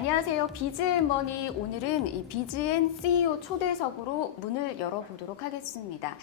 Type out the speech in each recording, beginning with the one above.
안녕하세요. 비즈앤머니. 오늘은 이 비즈앤 CEO 초대석으로 문을 열어보도록 하겠습니다.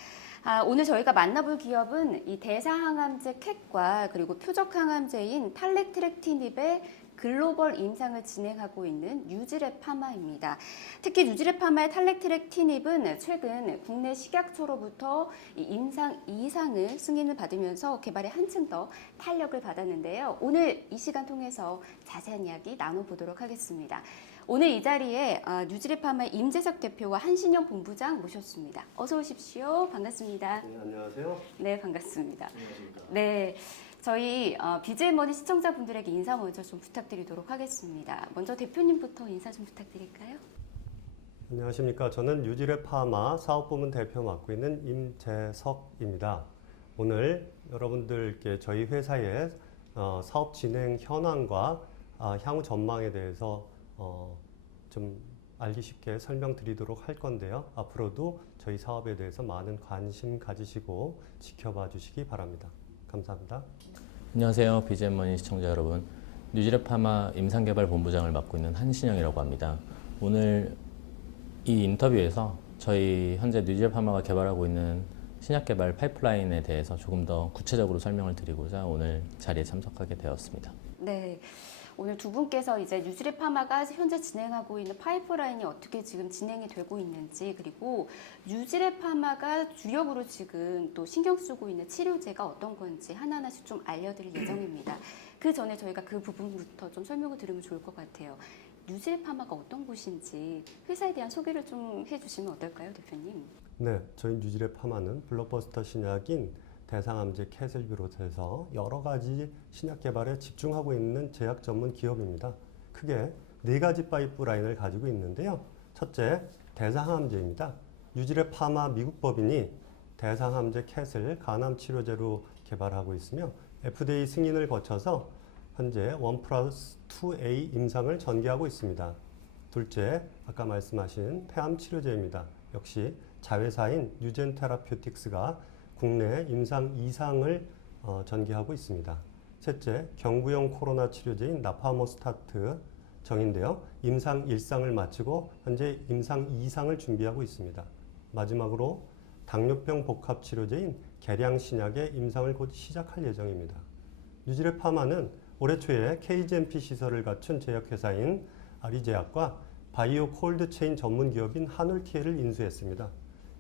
오늘 저희가 만나볼 기업은 이 대사항암제 캣과 그리고 표적항암제인 탈렉트렉티닙의 글로벌 임상을 진행하고 있는 뉴지랩 파마입니다. 특히 뉴지랩 파마의 탈렉트렉티닙은 최근 국내 식약처로부터 이 임상 2상을 승인을 받으면서 개발에 한층 더 탄력을 받았는데요. 오늘 이 시간 통해서 자세한 이야기 나눠보도록 하겠습니다. 오늘 이 자리에 뉴지랩 파마의 임재석 대표와 한신영 본부장 모셨습니다. 어서 오십시오. 반갑습니다. 네, 안녕하세요. 네, 반갑습니다. 안녕하십니까. 네. 저희 비즈앤머니 시청자분들에게 인사 먼저 좀 부탁드리도록 하겠습니다. 먼저 대표님부터 인사 좀 부탁드릴까요? 안녕하십니까. 저는 뉴지랩 파마 사업부문 대표 맡고 있는 임재석입니다. 오늘 여러분들께 저희 회사의 사업 진행 현황과 향후 전망에 대해서 좀 알기 쉽게 설명드리도록 할 건데요. 앞으로도 저희 사업에 대해서 많은 관심 가지시고 지켜봐 주시기 바랍니다. 감사합니다. 안녕하세요. 비즈앤머니 시청자 여러분. 뉴지랩 파마 임상개발본부장을 맡고 있는 한신영이라고 합니다. 오늘 이 인터뷰에서 저희 현재 뉴지랩 파마가 개발하고 있는 신약개발 파이프라인에 대해서 조금 더 구체적으로 설명을 드리고자 오늘 자리에 참석하게 되었습니다. 네. 오늘 두 분께서 이제 뉴지랩 파마가 현재 진행하고 있는 파이프라인이 어떻게 지금 진행이 되고 있는지, 그리고 뉴지랩 파마가 주력으로 지금 또 신경 쓰고 있는 치료제가 어떤 건지 하나하나씩 좀 알려드릴 예정입니다. 그 전에 저희가 그 부분부터 좀 설명을 드리면 좋을 것 같아요. 뉴지랩 파마가 어떤 곳인지 회사에 대한 소개를 좀 해주시면 어떨까요, 대표님? 네, 저희 뉴지랩 파마는 블록버스터 신약인 대상암제 캣을 비롯해서 여러 가지 신약 개발에 집중하고 있는 제약 전문 기업입니다. 크게 네 가지 파이프라인을 가지고 있는데요. 첫째, 대상암제입니다. 뉴지랩 파마 미국 법인이 대상암제 캣을 간암 치료제로 개발하고 있으며 FDA 승인을 거쳐서 현재 1+2A 임상을 전개하고 있습니다. 둘째, 아까 말씀하신 폐암 치료제입니다. 역시 자회사인 뉴젠 테라퓨틱스가 국내 임상 2상을 전개하고 있습니다. 셋째, 경구용 코로나 치료제인 나파모스타트 정인데요. 임상 1상을 마치고 현재 임상 2상을 준비하고 있습니다. 마지막으로 당뇨병 복합 치료제인 계량신약의 임상을 곧 시작할 예정입니다. 뉴지랩 파마는 올해 초에 KGMP 시설을 갖춘 제약회사인 아리제약과 바이오 콜드체인 전문 기업인 하놀티에를 인수했습니다.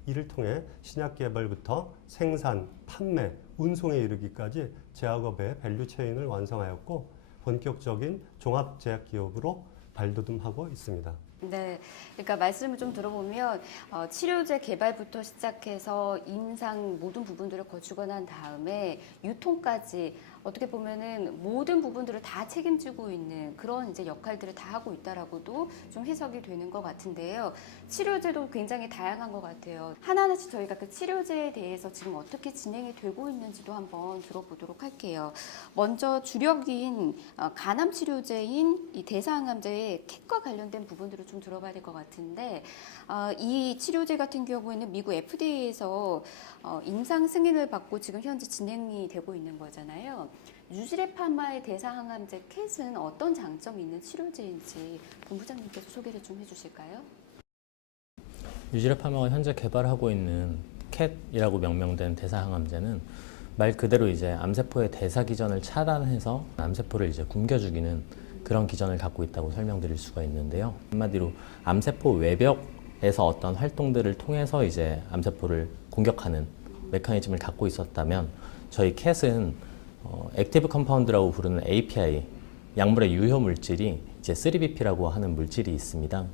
이를 통해 신약 개발부터 생산, 판매, 운송에 이르기까지 제약업의 밸류체인을 완성하였고 본격적인 종합제약 기업으로 발돋움하고 있습니다. 네, 그러니까 말씀을 좀 들어보면 치료제 개발부터 시작해서 임상 모든 부분들을 거치고 난 다음에 유통까지 어떻게 보면은 모든 부분들을 다 책임지고 있는 그런 이제 역할들을 다 하고 있다라고도 좀 해석이 되는 것 같은데요. 치료제도 굉장히 다양한 것 같아요. 하나하나씩 저희가 그 치료제에 대해서 지금 어떻게 진행이 되고 있는지도 한번 들어보도록 할게요. 먼저 주력인 간암 치료제인 이 대사항암제의 캣과 관련된 부분들을 좀 들어봐야 될 것 같은데 이 치료제 같은 경우에는 미국 FDA에서 임상 승인을 받고 지금 현재 진행이 되고 있는 거잖아요. 뉴지랩 파마의 대사항암제 캣은 어떤 장점이 있는 치료제인지 본부장님께서 소개를 좀 해주실까요? 뉴지랩 파마가 현재 개발하고 있는 캣이라고 명명된 대사항암제는 말 그대로 이제 암세포의 대사 기전을 차단해서 암세포를 이제 굶겨 죽이는 그런 기전을 갖고 있다고 설명드릴 수가 있는데요. 한마디로 암세포 외벽에서 어떤 활동들을 통해서 이제 암세포를 공격하는 메커니즘을 갖고 있었다면 저희 캣은 액티브 컴파운드라고 부르는 API, 약물의 유효 물질이 이제 3BP라고 하는 물질이 있습니다.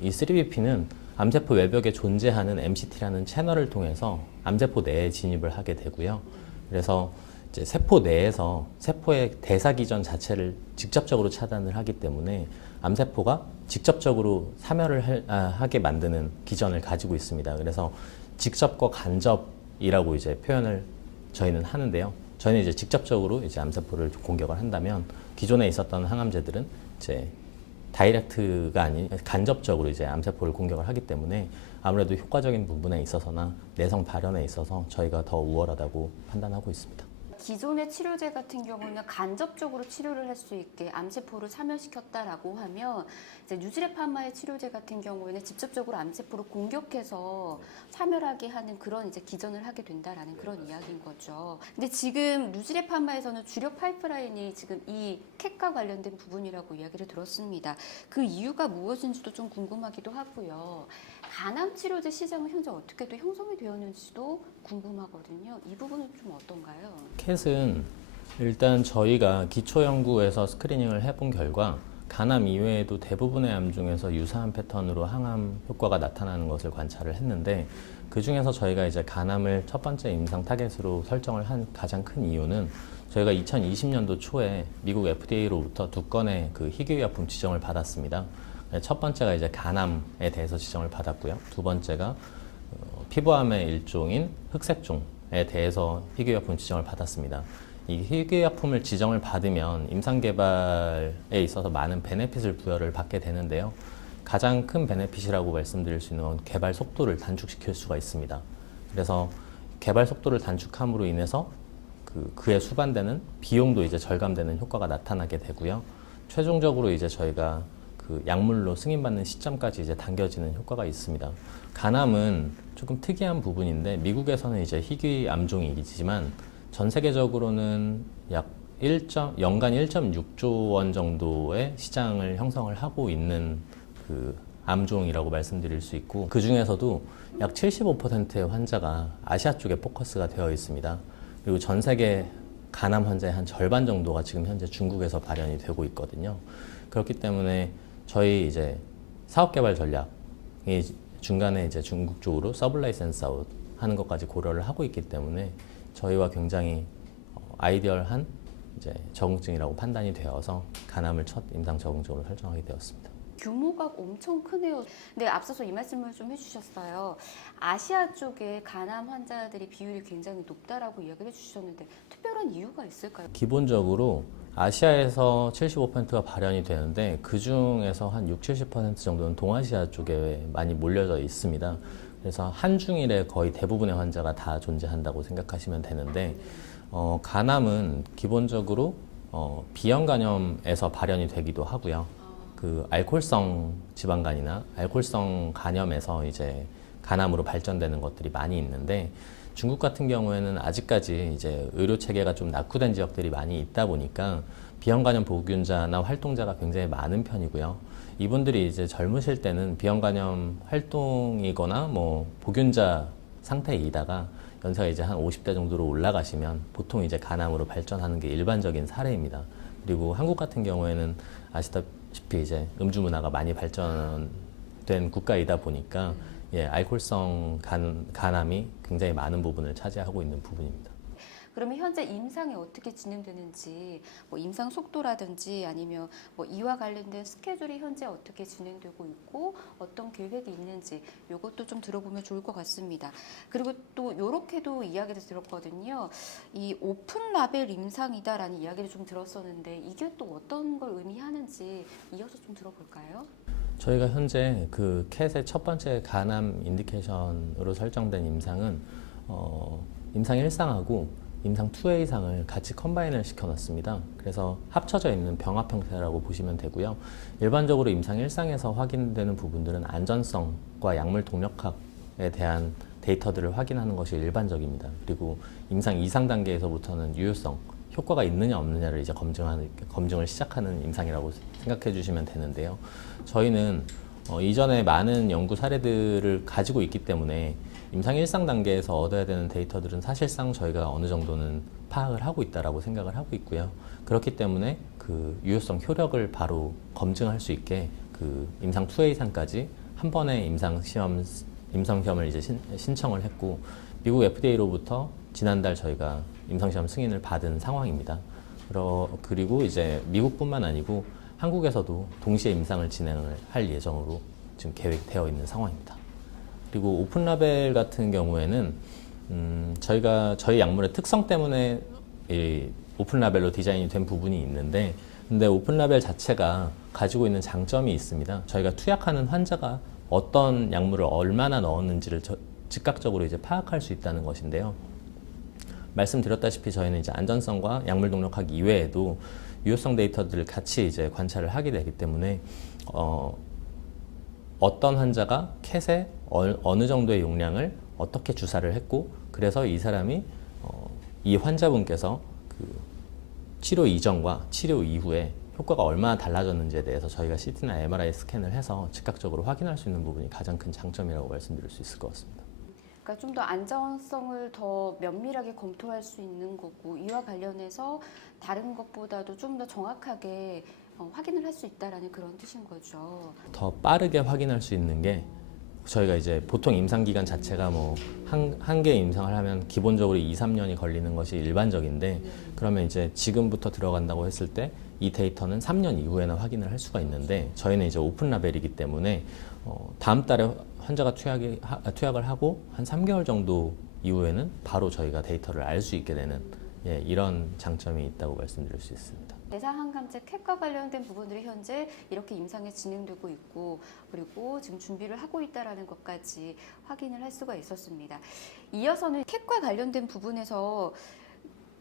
이 3BP는 암세포 외벽에 존재하는 MCT라는 채널을 통해서 암세포 내에 진입을 하게 되고요. 그래서 이제 세포 내에서 세포의 대사 기전 자체를 직접적으로 차단을 하기 때문에 암세포가 직접적으로 사멸을 하게 만드는 기전을 가지고 있습니다. 그래서 직접과 간접이라고 이제 표현을 저희는 하는데요. 저희는 이제 직접적으로 이제 암세포를 공격을 한다면 기존에 있었던 항암제들은 이제 다이렉트가 아닌 간접적으로 이제 암세포를 공격을 하기 때문에 아무래도 효과적인 부분에 있어서나 내성 발현에 있어서 저희가 더 우월하다고 판단하고 있습니다. 기존의 치료제 같은 경우는 간접적으로 치료를 할 수 있게 암세포를 참여시켰다라고 하면 이제 뉴지레파마의 치료제 같은 경우에는 직접적으로 암세포를 공격해서 참여하게 하는 그런 이제 기전을 하게 된다라는 그런 이야기인 거죠. 근데 지금 뉴지레파마에서는 주력 파이프라인이 지금 이 캣과 관련된 부분이라고 이야기를 들었습니다. 그 이유가 무엇인지도 좀 궁금하기도 하고요. 간암 치료제 시장은 현재 어떻게 또 형성이 되었는지도 궁금하거든요. 이 부분은 좀 어떤가요? 캣은 일단 저희가 기초 연구에서 스크리닝을 해본 결과 간암 이외에도 대부분의 암 중에서 유사한 패턴으로 항암 효과가 나타나는 것을 관찰을 했는데, 그 중에서 저희가 이제 간암을 첫 번째 임상 타겟으로 설정을 한 가장 큰 이유는 저희가 2020년도 초에 미국 FDA로부터 2건의 그 희귀의약품 지정을 받았습니다. 첫 번째가 이제 간암에 대해서 지정을 받았고요. 두 번째가 피부암의 일종인 흑색종에 대해서 희귀의약품 지정을 받았습니다. 이 희귀의약품을 지정을 받으면 임상 개발에 있어서 많은 베네핏을 부여를 받게 되는데요. 가장 큰 베네핏이라고 말씀드릴 수 있는 건 개발 속도를 단축시킬 수가 있습니다. 그래서 개발 속도를 단축함으로 인해서 그에 수반되는 비용도 이제 절감되는 효과가 나타나게 되고요. 최종적으로 이제 저희가 그 약물로 승인받는 시점까지 이제 당겨지는 효과가 있습니다. 간암은 조금 특이한 부분인데 미국에서는 이제 희귀 암종이지만 전 세계적으로는 약 연간 1.6조 원 정도의 시장을 형성을 하고 있는 그 암종이라고 말씀드릴 수 있고, 그 중에서도 약 75%의 환자가 아시아 쪽에 포커스가 되어 있습니다. 그리고 전 세계 간암 환자의 한 절반 정도가 지금 현재 중국에서 발현이 되고 있거든요. 그렇기 때문에 저희 이제 사업 개발 전략이 중간에 이제 중국 쪽으로 서블라이센스 아웃 하는 것까지 고려를 하고 있기 때문에 저희와 굉장히 아이디얼한 이제 적응증이라고 판단이 되어서 간암을 첫 임상 적응증으로 설정하게 되었습니다. 규모가 엄청 크네요. 근데 앞서서 이 말씀을 좀 해주셨어요. 아시아 쪽에 간암 환자들이 비율이 굉장히 높다라고 이야기를 해주셨는데 특별한 이유가 있을까요? 기본적으로 아시아에서 75%가 발현이 되는데 그 중에서 한 60-70% 정도는 동아시아 쪽에 많이 몰려져 있습니다. 그래서 한중일에 거의 대부분의 환자가 다 존재한다고 생각하시면 되는데, 간암은 기본적으로 비형 간염에서 발현이 되기도 하고요. 그 알코올성 지방간이나 알코올성 간염에서 이제 간암으로 발전되는 것들이 많이 있는데, 중국 같은 경우에는 아직까지 이제 의료 체계가 좀 낙후된 지역들이 많이 있다 보니까 비형 간염 보균자나 활동자가 굉장히 많은 편이고요. 이분들이 이제 젊으실 때는 비형 간염 활동이거나 뭐 보균자 상태이다가 연세가 이제 한 50대 정도로 올라가시면 보통 이제 간암으로 발전하는 게 일반적인 사례입니다. 그리고 한국 같은 경우에는 아시다시피 이제 음주 문화가 많이 발전된 국가이다 보니까 알코올성 간암이 굉장히 많은 부분을 차지하고 있는 부분입니다. 그러면 현재 임상이 어떻게 진행되는지, 뭐 임상 속도라든지 아니면 뭐 이와 관련된 스케줄이 현재 어떻게 진행되고 있고 어떤 계획이 있는지 이것도 좀 들어보면 좋을 것 같습니다. 그리고 또 이렇게도 이야기를 들었거든요. 이 오픈 라벨 임상이다라는 이야기를 좀 들었었는데 이게 또 어떤 걸 의미하는지 이어서 좀 들어볼까요? 저희가 현재 그 캣의 첫 번째 간암 인디케이션으로 설정된 임상은 임상 1상하고 임상 2A상을 같이 컴바인을 시켜놨습니다. 그래서 합쳐져 있는 병합 형태라고 보시면 되고요. 일반적으로 임상 1상에서 확인되는 부분들은 안전성과 약물 동력학에 대한 데이터들을 확인하는 것이 일반적입니다. 그리고 임상 2상 단계에서부터는 유효성, 효과가 있느냐 없느냐를 이제 검증을 시작하는 임상이라고 생각해 주시면 되는데요. 저희는 이전에 많은 연구 사례들을 가지고 있기 때문에 임상 1상 단계에서 얻어야 되는 데이터들은 사실상 저희가 어느 정도는 파악을 하고 있다라고 생각을 하고 있고요. 그렇기 때문에 그 유효성 효력을 바로 검증할 수 있게 그 임상 2A상까지 한 번에 임상 시험을 이제 신청을 했고, 미국 FDA로부터 지난달 저희가 임상 시험 승인을 받은 상황입니다. 그리고 이제 미국뿐만 아니고 한국에서도 동시에 임상을 진행을 할 예정으로 지금 계획되어 있는 상황입니다. 그리고 오픈 라벨 같은 경우에는 저희가 저희 약물의 특성 때문에 이 오픈 라벨로 디자인이 된 부분이 있는데, 근데 오픈 라벨 자체가 가지고 있는 장점이 있습니다. 저희가 투약하는 환자가 어떤 약물을 얼마나 넣었는지를 즉각적으로 이제 파악할 수 있다는 것인데요. 말씀드렸다시피 저희는 이제 안전성과 약물 동력학 이외에도 유효성 데이터들을 같이 이제 관찰을 하게 되기 때문에 어떤 환자가 캣에 어느 정도의 용량을 어떻게 주사를 했고 그래서 이 사람이 이 환자분께서 그 치료 이전과 치료 이후에 효과가 얼마나 달라졌는지에 대해서 저희가 CT나 MRI 스캔을 해서 즉각적으로 확인할 수 있는 부분이 가장 큰 장점이라고 말씀드릴 수 있을 것 같습니다. 그러니까 좀 더 안전성을 더 면밀하게 검토할 수 있는 거고 이와 관련해서 다른 것보다도 좀 더 정확하게 확인을 할 수 있다라는 그런 뜻인 거죠. 더 빠르게 확인할 수 있는 게 저희가 이제 보통 임상 기간 자체가 뭐 한 개 임상을 하면 기본적으로 2, 3년이 걸리는 것이 일반적인데 그러면 이제 지금부터 들어간다고 했을 때 이 데이터는 3년 이후에는 확인을 할 수가 있는데 저희는 이제 오픈 라벨이기 때문에 다음 달에 환자가 투약을 하고 한 3개월 정도 이후에는 바로 저희가 데이터를 알 수 있게 되는 이런 장점이 있다고 말씀드릴 수 있습니다. 대사항감제 캣과 관련된 부분들이 현재 이렇게 임상이 진행되고 있고 그리고 지금 준비를 하고 있다라는 것까지 확인을 할 수가 있었습니다. 이어서는 캣과 관련된 부분에서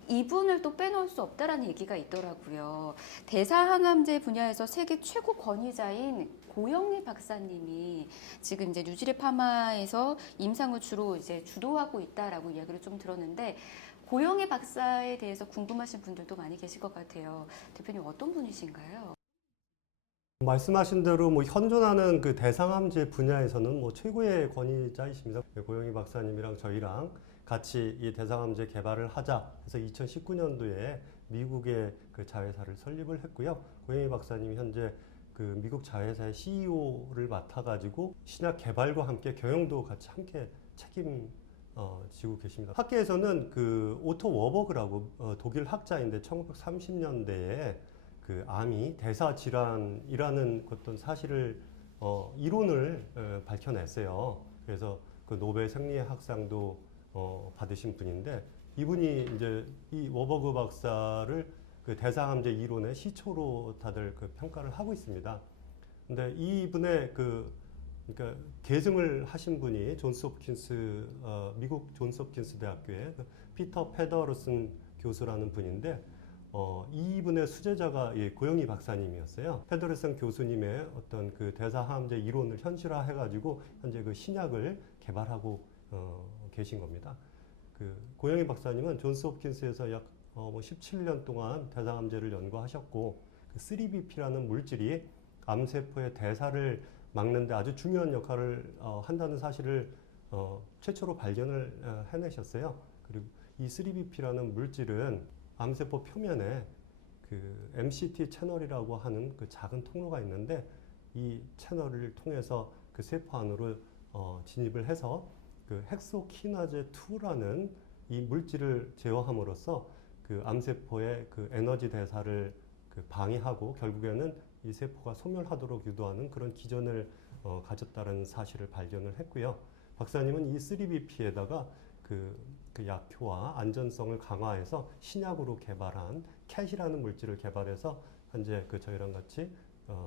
이분을 또 빼놓을 수 없다라는 얘기가 있더라고요. 대사항암제 분야에서 세계 최고 권위자인 고영희 박사님이 지금 이제 뉴질의 파마에서 임상을 주로 이제 주도하고 있다라고 이야기를 좀 들었는데 고영희 박사에 대해서 궁금하신 분들도 많이 계실 것 같아요. 대표님 어떤 분이신가요? 말씀하신 대로 뭐 현존하는 그 대상암제 분야에서는 뭐 최고의 권위자이십니다. 고영희 박사님이랑 저희랑 같이 이 대상암제 개발을 하자 해서 2019년도에 미국의 그 자회사를 설립을 했고요. 고영희 박사님이 현재 그 미국 자회사의 CEO를 맡아가지고 신약 개발과 함께 경영도 같이 함께 지고 계십니다. 학계에서는 그 오토 워버그라고 독일 학자인데 1930년대에 그 암이 대사 질환이라는 어떤 사실을 이론을 밝혀냈어요. 그래서 그 노벨 생리학상도 받으신 분인데 이분이 이제 이 워버그 박사를 그 대사암제 이론의 시초로 다들 그 평가를 하고 있습니다. 근데 이분의 그러니까 계승을 하신 분이 미국 존스 홉킨스 대학교의 그 피터 페더러슨 교수라는 분인데 이분의 수제자가 고영희 박사님이었어요. 페더러슨 교수님의 어떤 그 대사항암제 이론을 현실화해가지고 현재 그 신약을 개발하고 계신 겁니다. 그 고영희 박사님은 존스 홉킨스에서 약 17년 동안 대사암제를 연구하셨고 그 3BP라는 물질이 암세포의 대사를 막는데 아주 중요한 역할을 한다는 사실을 최초로 발견을 해내셨어요. 그리고 이 3BP라는 물질은 암세포 표면에 그 MCT 채널이라고 하는 그 작은 통로가 있는데 이 채널을 통해서 그 세포 안으로 진입을 해서 그 헥소키나제 2라는 이 물질을 제어함으로써 그 암세포의 그 에너지 대사를 그 방해하고 결국에는 이 세포가 소멸하도록 유도하는 그런 기전을 가졌다는 사실을 발견을 했고요. 박사님은 이 3BP에다가 그 약효와 안전성을 강화해서 신약으로 개발한 캣이라는 물질을 개발해서 현재 그 저희랑 같이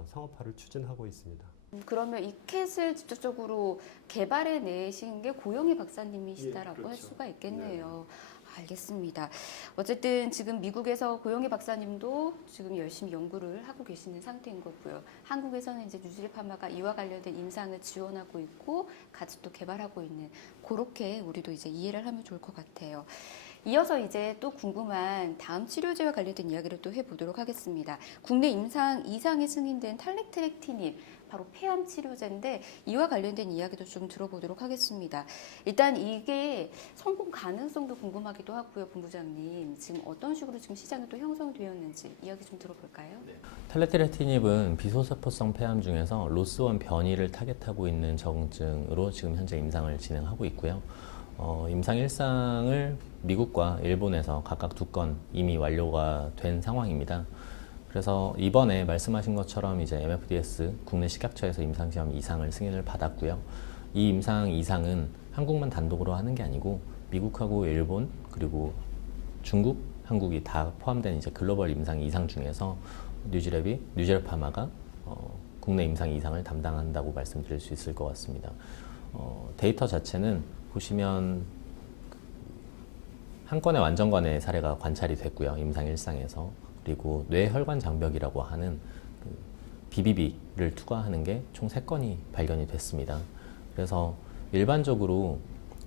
상업화를 추진하고 있습니다. 그러면 이 캣을 직접적으로 개발해 내신 게 고영희 박사님이시다라고 그렇죠. 할 수가 있겠네요. 알겠습니다. 어쨌든 지금 미국에서 고영희 박사님도 지금 열심히 연구를 하고 계시는 상태인 거고요. 한국에서는 이제 뉴질의 파마가 이와 관련된 임상을 지원하고 있고 같이 또 개발하고 있는 그렇게 우리도 이제 이해를 하면 좋을 것 같아요. 이어서 이제 또 궁금한 다음 치료제와 관련된 이야기를 또 해보도록 하겠습니다. 국내 임상 2상에 승인된 탈렉트렉티닙 바로 폐암 치료제인데 이와 관련된 이야기도 좀 들어보도록 하겠습니다. 일단 이게 성공 가능성도 궁금하기도 하고요, 본부장님. 지금 어떤 식으로 지금 시장이 또 형성되었는지 이야기 좀 들어볼까요? 탈레트레티닙은 비소세포성 폐암 중에서 로스1 변이를 타겟하고 있는 적응증으로 지금 현재 임상을 진행하고 있고요. 임상 1상을 미국과 일본에서 각각 2건 이미 완료가 된 상황입니다. 그래서 이번에 말씀하신 것처럼 이제 MFDS 국내 식약처에서 임상시험 2상을 승인을 받았고요. 이 임상 2상은 한국만 단독으로 하는 게 아니고 미국하고 일본 그리고 중국, 한국이 다 포함된 이제 글로벌 임상 2상 중에서 뉴질파마가 국내 임상 2상을 담당한다고 말씀드릴 수 있을 것 같습니다. 데이터 자체는 보시면 한 건의 완전관해 사례가 관찰이 됐고요. 임상 일상에서. 그리고 뇌혈관 장벽이라고 하는 그 BBB를 투과하는 게 총 3건이 발견이 됐습니다. 그래서 일반적으로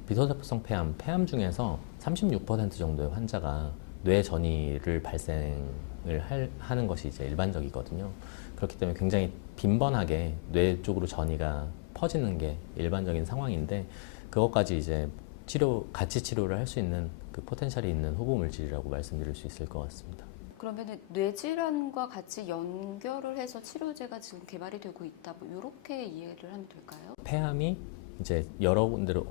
비소세포성 폐암 중에서 36% 정도의 환자가 뇌 전이를 발생을 하는 것이 이제 일반적이거든요. 그렇기 때문에 굉장히 빈번하게 뇌 쪽으로 전이가 퍼지는 게 일반적인 상황인데 그것까지 이제 같이 치료를 할 수 있는 그 포텐셜이 있는 후보 물질이라고 말씀드릴 수 있을 것 같습니다. 그러면은 뇌질환과 같이 연결을 해서 치료제가 지금 개발이 되고 있다. 뭐 이렇게 이해를 하면 될까요? 폐암이 이제 여러 군데로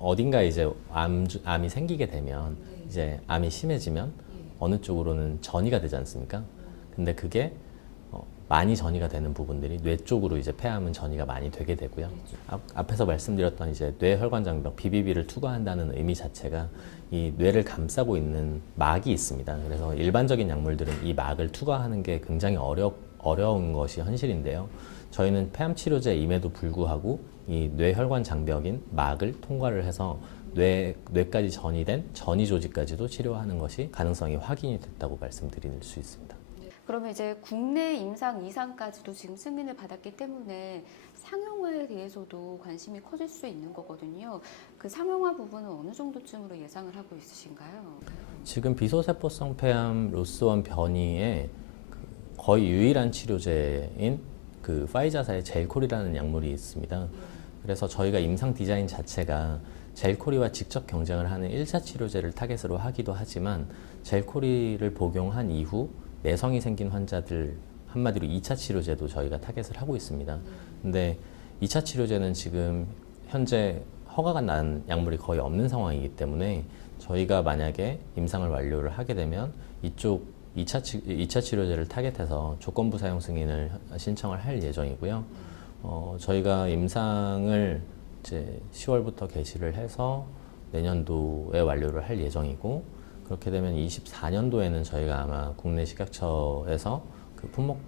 어딘가에 이제 암이 생기게 되면 이제 암이 심해지면 어느 쪽으로는 전이가 되지 않습니까? 근데 그게 많이 전이가 되는 부분들이 뇌 쪽으로 이제 폐암은 전이가 많이 되게 되고요. 앞에서 말씀드렸던 이제 뇌혈관 장벽 BBB를 투과한다는 의미 자체가 이 뇌를 감싸고 있는 막이 있습니다. 그래서 일반적인 약물들은 이 막을 투과하는 게 굉장히 어려운 것이 현실인데요. 저희는 폐암 치료제임에도 불구하고 이 뇌혈관 장벽인 막을 통과를 해서 뇌까지 전이된 전이 조직까지도 치료하는 것이 가능성이 확인이 됐다고 말씀드릴 수 있습니다. 그러면 이제 국내 임상 이상까지도 지금 승인을 받았기 때문에 상용화에 대해서도 관심이 커질 수 있는 거거든요. 그 상용화 부분은 어느 정도쯤으로 예상을 하고 있으신가요? 지금 비소세포성 폐암 로스1 변이의 거의 유일한 치료제인 그 파이자사의 젤콜이라는 약물이 있습니다. 그래서 저희가 임상 디자인 자체가 젤코리와 직접 경쟁을 하는 1차 치료제를 타겟으로 하기도 하지만 젤코리를 복용한 이후 내성이 생긴 환자들 한마디로 2차 치료제도 저희가 타겟을 하고 있습니다. 근데 2차 치료제는 지금 현재 허가가 난 약물이 거의 없는 상황이기 때문에 저희가 만약에 임상을 완료를 하게 되면 이쪽 2차 치료제를 타겟해서 조건부 사용 승인을 신청을 할 예정이고요. 저희가 임상을 이제 10월부터 개시를 해서 내년도에 완료를 할 예정이고 그렇게 되면 24년도에는 저희가 아마 국내 식약처에서 그 품목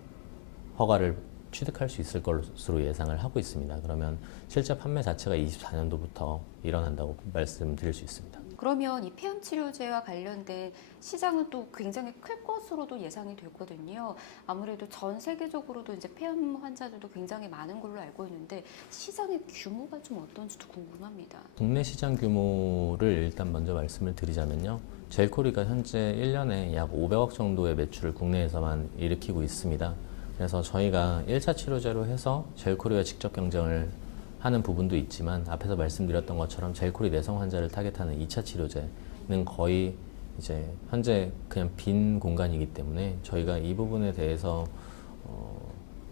허가를 취득할 수 있을 것으로 예상을 하고 있습니다. 그러면 실제 판매 자체가 24년도부터 일어난다고 말씀드릴 수 있습니다. 그러면 이 폐암 치료제와 관련된 시장은 또 굉장히 클 것으로도 예상이 되거든요. 아무래도 전 세계적으로도 이제 폐암 환자들도 굉장히 많은 걸로 알고 있는데 시장의 규모가 좀 어떤지도 궁금합니다. 국내 시장 규모를 일단 먼저 말씀을 드리자면요. 젤코리가 현재 1년에 약 500억 정도의 매출을 국내에서만 일으키고 있습니다. 그래서 저희가 1차 치료제로 해서 젤코리와 직접 경쟁을 하는 부분도 있지만 앞에서 말씀드렸던 것처럼 젤코리 내성 환자를 타겟하는 2차 치료제는 거의 이제 현재 그냥 빈 공간이기 때문에 저희가 이 부분에 대해서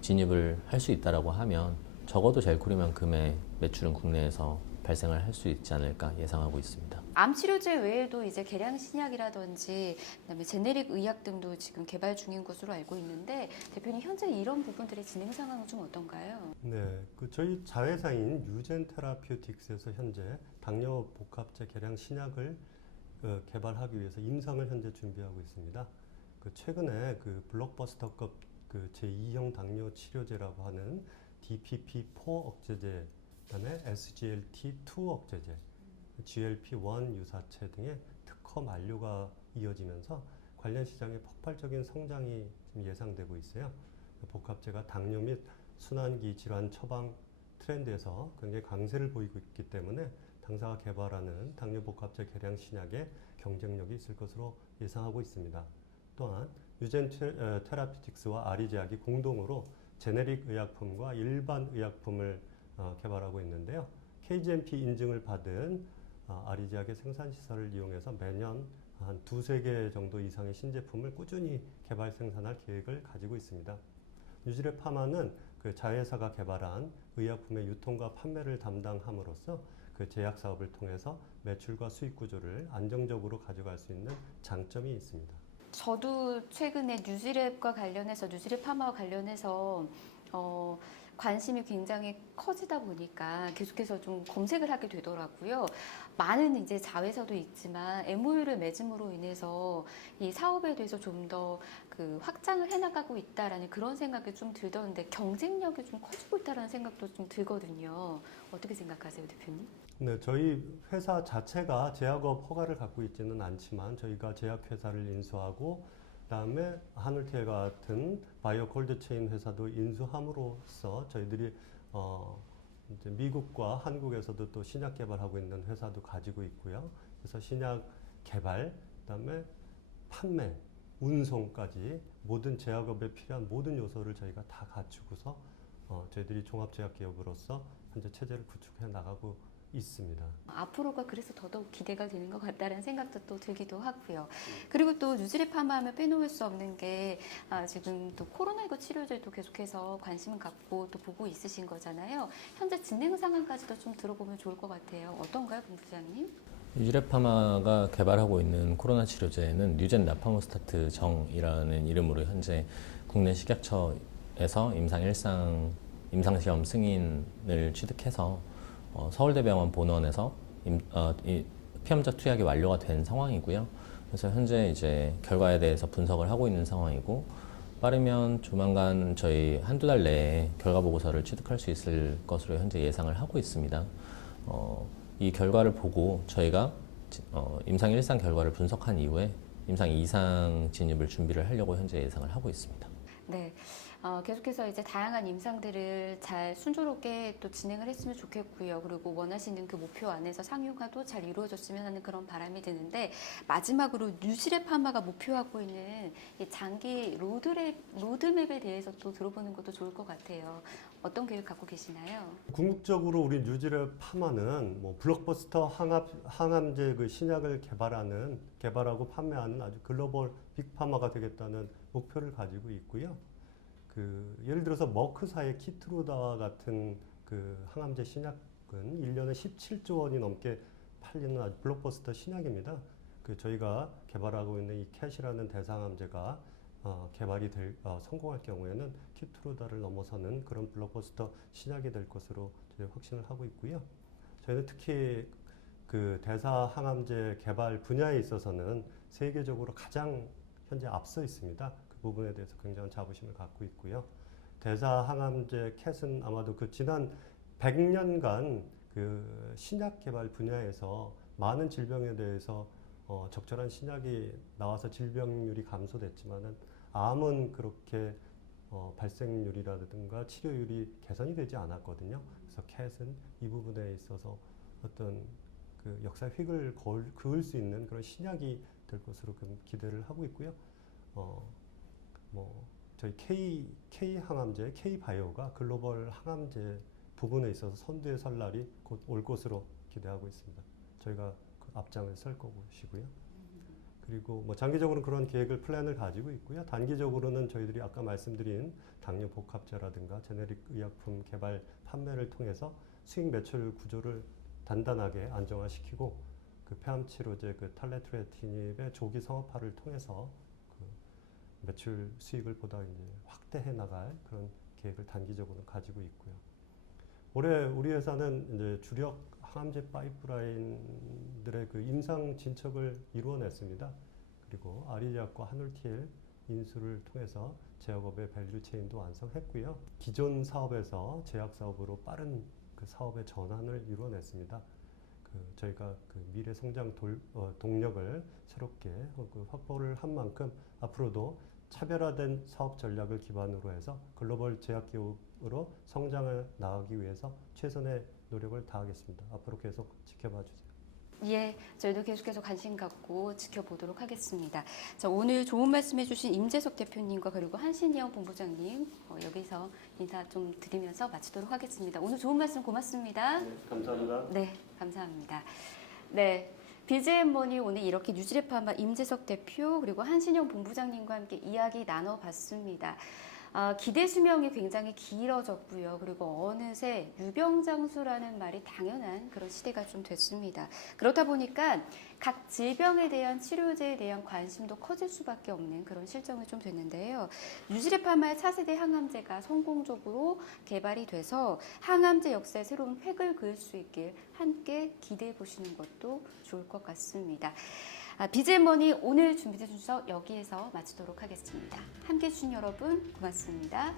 진입을 할 수 있다라고 하면 적어도 젤코리만큼의 매출은 국내에서 발생을 할 수 있지 않을까 예상하고 있습니다. 암 치료제 외에도 이제 계량 신약이라든지 그다음에 제네릭 의약 등도 지금 개발 중인 것으로 알고 있는데 대표님 현재 이런 부분들의 진행 상황은 좀 어떤가요? 네, 저희 자회사인 유젠 테라퓨틱스에서 현재 당뇨 복합제 계량 신약을 개발하기 위해서 임상을 현재 준비하고 있습니다. 최근에 블록버스터급 제2형 당뇨 치료제라고 하는 DPP-4 억제제, 그다음에 SGLT2 억제제, GLP-1 유사체 등의 특허 만료가 이어지면서 관련 시장의 폭발적인 성장이 지금 예상되고 있어요. 복합제가 당뇨 및 순환기 질환 처방 트렌드에서 굉장히 강세를 보이고 있기 때문에 당사가 개발하는 당뇨 복합제 계량 신약에 경쟁력이 있을 것으로 예상하고 있습니다. 또한 유젠 테라피틱스와 아리제약이 공동으로 제네릭 의약품과 일반 의약품을 개발하고 있는데요. KGMP 인증을 받은 아리제약의 생산시설을 이용해서 매년 한 2-3개 정도 이상의 신제품을 꾸준히 개발 생산할 계획을 가지고 있습니다. 뉴질의 파마는 자회사가 개발한 의약품의 유통과 판매를 담당함으로써 제약 사업을 통해서 매출과 수익 구조를 안정적으로 가져갈 수 있는 장점이 있습니다. 저도 최근에 뉴질랩과 관련해서 뉴질랩 파마와 관련해서 관심이 굉장히 커지다 보니까 계속해서 좀 검색을 하게 되더라고요. 많은 이제 자회사도 있지만 MOU를 맺음으로 인해서 이 사업에 대해서 좀 더 확장을 해나가고 있다라는 그런 생각이 좀 들던데 경쟁력이 좀 커지고 있다라는 생각도 좀 들거든요. 어떻게 생각하세요, 대표님? 네, 저희 회사 자체가 제약업 허가를 갖고 있지는 않지만 저희가 제약회사를 인수하고 그다음에 하늘티엘 같은 바이오 콜드체인 회사도 인수함으로써 저희들이 이제 미국과 한국에서도 또 신약 개발하고 있는 회사도 가지고 있고요. 그래서 신약 개발, 그다음에 판매, 운송까지 모든 제약업에 필요한 모든 요소를 저희가 다 갖추고서 저희들이 종합제약기업으로서 현재 체제를 구축해 나가고 있습니다. 앞으로가 그래서 더더욱 기대가 되는 것 같다는 생각도 또 들기도 하고요. 그리고 또 뉴질랜드 파마하면 빼놓을 수 없는 게 지금 또 코로나19 치료제도 계속해서 관심을 갖고 또 보고 있으신 거잖아요. 현재 진행 상황까지도 좀 들어보면 좋을 것 같아요. 어떤가요, 본부장님? 뉴질랩 파마가 개발하고 있는 코로나 치료제는 뉴젠 나파모스타트 정이라는 이름으로 현재 국내 식약처에서 임상시험 승인을 취득해서 서울대병원 본원에서 피험자 투약이 완료가 된 상황이고요. 그래서 현재 이제 결과에 대해서 분석을 하고 있는 상황이고, 빠르면 조만간 저희 한두 달 내에 결과 보고서를 취득할 수 있을 것으로 현재 예상을 하고 있습니다. 이 결과를 보고 저희가 임상 1상 결과를 분석한 이후에 임상 2상 진입을 준비를 하려고 현재 예상을 하고 있습니다. 네. 계속해서 이제 다양한 임상들을 잘 순조롭게 또 진행을 했으면 좋겠고요. 그리고 원하시는 그 목표 안에서 상용화도 잘 이루어졌으면 하는 그런 바람이 드는데, 마지막으로 뉴질랜드 파마가 목표하고 있는 이 장기 로드맵에 대해서 또 들어보는 것도 좋을 것 같아요. 어떤 계획 갖고 계시나요? 궁극적으로 우리 뉴질랜드 파마는 뭐 블록버스터 항암제 그 신약을 개발하고 판매하는 아주 글로벌 빅파마가 되겠다는 목표를 가지고 있고요. 예를 들어서 머크사의 키트루다와 같은 그 항암제 신약은 1년에 17조 원이 넘게 팔리는 아주 블록버스터 신약입니다. 저희가 개발하고 있는 이 캣이라는 대상암제가 성공할 경우에는 키트루다를 넘어서는 그런 블록버스터 신약이 될 것으로 저희 확신을 하고 있고요. 저희는 특히 그 대사 항암제 개발 분야에 있어서는 세계적으로 가장 현재 앞서 있습니다. 그 부분에 대해서 굉장한 자부심을 갖고 있고요. 대사 항암제 캣은 아마도 그 지난 100년간 그 신약 개발 분야에서 많은 질병에 대해서 적절한 신약이 나와서 질병률이 감소됐지만은 암은 그렇게 발생률이라든가 치료율이 개선이 되지 않았거든요. 그래서 캣은 이 부분에 있어서 어떤 그 역사 획을 그을 수 있는 그런 신약이 될 것으로 기대를 하고 있고요. 저희 K 항암제, K 바이오가 글로벌 항암제 부분에 있어서 선두에 설 날이 곧 올 것으로 기대하고 있습니다. 저희가 그 앞장을 설 것이고요. 그리고 장기적으로는 그런 플랜을 가지고 있고요. 단기적으로는 저희들이 아까 말씀드린 당뇨 복합제라든가 제네릭 의약품 개발 판매를 통해서 수익 매출 구조를 단단하게 안정화시키고 그 폐암 치료제 탈레트레티닙의 조기 상업화를 통해서 그 매출 수익을 보다 이제 확대해 나갈 그런 계획을 단기적으로 가지고 있고요. 올해 우리 회사는 이제 주력 항암제 파이프라인들의 그 임상 진척을 이루어냈습니다. 그리고 아리제약과 하늘티엘 인수를 통해서 제약업의 밸류 체인도 완성했고요. 기존 사업에서 제약 사업으로 빠른 그 사업의 전환을 이루어냈습니다. 저희가 그 미래 성장 동력을 새롭게 확보를 한 만큼 앞으로도 차별화된 사업 전략을 기반으로 해서 글로벌 제약기업으로 성장해 나가기 위해서 최선의 노력을 다하겠습니다. 앞으로 계속 지켜봐 주세요. 예, 저희도 계속해서 관심 갖고 지켜보도록 하겠습니다. 자, 오늘 좋은 말씀해주신 임재석 대표님과 그리고 한신영 본부장님 여기서 인사 좀 드리면서 마치도록 하겠습니다. 오늘 좋은 말씀 고맙습니다. 네, 감사합니다. 네, 감사합니다. 네. BGM머니 오늘 이렇게 뉴질랜드 파마 임재석 대표 그리고 한신영 본부장님과 함께 이야기 나눠봤습니다. 기대 수명이 굉장히 길어졌고요. 그리고 어느새 유병장수라는 말이 당연한 그런 시대가 좀 됐습니다. 그렇다 보니까 각 질병에 대한 치료제에 대한 관심도 커질 수밖에 없는 그런 실정이 좀 됐는데요. 뉴질랜드 파마의 차세대 항암제가 성공적으로 개발이 돼서 항암제 역사의 새로운 획을 그을 수 있길 함께 기대해 보시는 것도 좋을 것 같습니다. BGM머니 오늘 준비된 순서 여기에서 마치도록 하겠습니다. 함께해 주신 여러분 고맙습니다.